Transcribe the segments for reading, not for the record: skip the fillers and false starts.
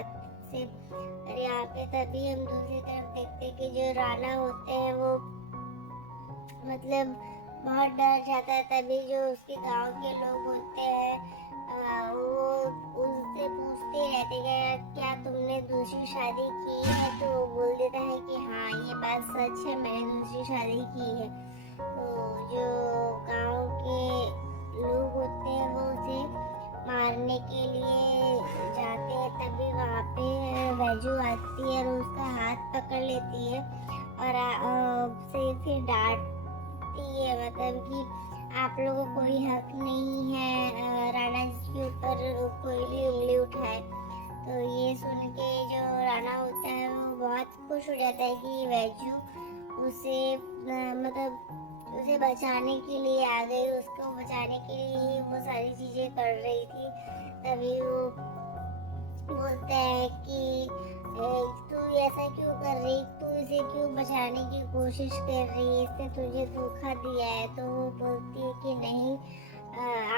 हाथ से। और यहाँ पे तभी हम दूसरी तरफ देखते हैं कि जो राणा होते हैं वो मतलब बहुत डर जाता है। तभी जो उसके गांव के लोग होते हैं वो उससे पूछते रहते हैं क्या तुमने दूसरी शादी की है, तो वो बोल देता है कि हाँ ये बात सच है, मैंने दूसरी शादी की है। तो जो गांव के लोग होते हैं वो उसे मारने के लिए जाते हैं। तभी वहाँ पे वैजू आती है और उसका हाथ पकड़ लेती है और उसे फिर डांटती है, मतलब कि आप लोगों को कोई हक नहीं है राणा जी के ऊपर कोई भी उंगली उठाए। तो ये सुन के जो राणा होता है वो बहुत खुश हो जाता है कि वैजू उसे मतलब उसे बचाने के लिए आ गई, उसको बचाने के लिए ही वो सारी चीजें कर रही थी। तभी वो बोलता है कि तू ऐसा क्यों कर रही, तू इसे क्यों बचाने की कोशिश कर रही है, इसने तुझे धोखा दिया है। तो वो बोलती है कि नहीं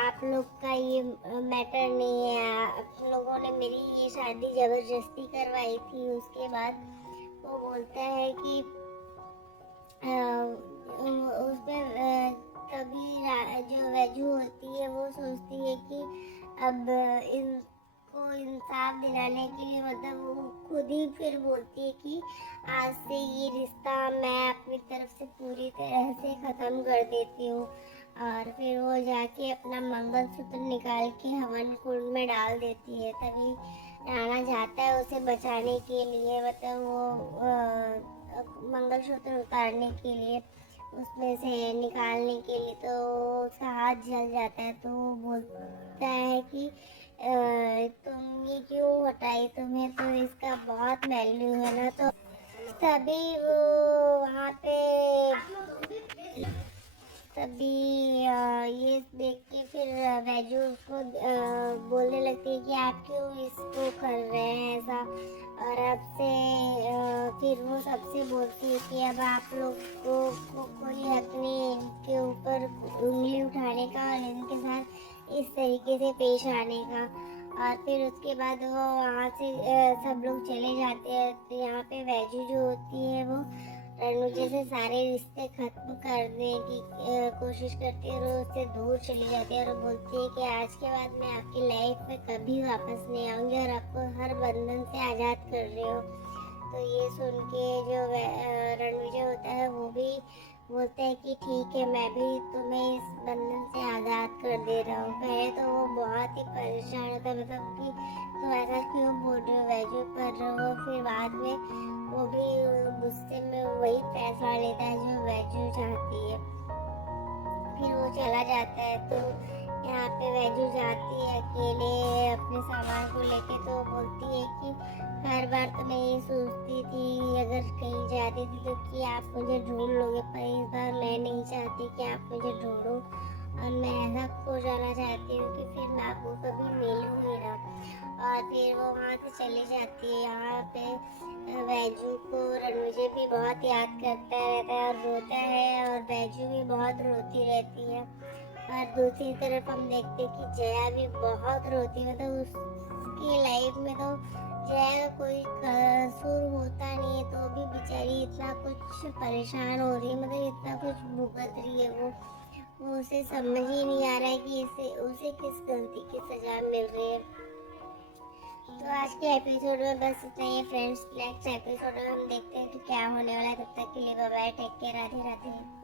आप लोग का ये मैटर नहीं है, आप लोगों ने मेरी ये शादी जबरदस्ती करवाई थी। उसके बाद वो बोलता है कि उसमें तभी जो वैजू होती है वो सोचती है कि अब इनको इंसाफ दिलाने के लिए मतलब वो खुद ही फिर बोलती है कि आज से ये रिश्ता मैं अपनी तरफ से पूरी तरह से खत्म कर देती हूँ। और फिर वो जाके अपना मंगलसूत्र निकाल के हवन कुंड में डाल देती है। तभी राणा जाता है उसे बचाने के लिए, मतलब वो मंगलसूत्र उतारने के लिए, उसमें से निकालने के लिए। तो उसका हाथ जल जाता है। तो वो बोलता है कि तुम ये क्यों हटाई, तुम्हें तो इसका बहुत वैल्यू है ना। तो तभी वो वहाँ पे तभी ये देख के फिर वैजू उसको बोलने लगती है कि आप क्यों इसको कर रहे हैं ऐसा। और अब से फिर वो सबसे बोलती है कि अब आप लोग को कोई हक नहीं है इनके ऊपर उंगली उठाने का और इनके साथ इस तरीके से पेश आने का। और फिर उसके बाद वो वहाँ से सब लोग चले जाते हैं। तो यहाँ पे वैजू जो होती है वो रणुजा से सारे रिश्ते खत्म करने की कोशिश करती है और उससे दूर चली जाती है और बोलती है कि आज के बाद मैं आपकी लाइफ में कभी वापस नहीं आऊंगी और आपको हर बंधन से आज़ाद कर रही हूँ। तो ये सुन के जो रणविजय होता है वो भी बोलता है कि ठीक है, मैं भी तुम्हें इस बंधन से आज़ाद कर दे रहा हूँ। पहले तो वो बहुत ही परेशान होता है, मतलब कि तुम ऐसा क्यों बोल रहे हो वैजू, पर फिर बाद में वो भी गुस्से में वही फैसला लेता है जो वैजू चाहती है। फिर वो चला जाता है। तो यहाँ पे वैजू जाती है अकेले अपने सामान को लेके। तो बोलती है कि हर बार तो मैं ये सोचती थी अगर कहीं जाती थी तो कि आप मुझे ढूंढ लोगे, पर इस बार मैं नहीं चाहती कि आप मुझे ढूंढो और मैं ऐसा खो जाना चाहती हूँ कि फिर मैं आपको कभी मिलूंगी ना। और फिर वो वहाँ से चली जाती है। यहाँ पे वैजू को रणविजय भी बहुत याद करता रहता है और रोता है और वैजू भी बहुत रोती रहती है। और दूसरी तरफ हम देखते हैं कि जया भी बहुत रोती है, मतलब उसकी लाइफ में तो जया का कोई कसूर होता नहीं है तो भी बेचारी इतना कुछ परेशान हो रही है, मतलब इतना कुछ भुगत रही है वो उसे समझ ही नहीं आ रहा है कि इसे उसे किस गलती की सजा मिल रही है। तो आज के एपिसोड में बस इतना ही फ्रेंड्स। नेक्स्ट एपिसोड में हम देखते हैं कि क्या होने वाला है। तब तक के लिए bye bye, take care, Radhe Radhe.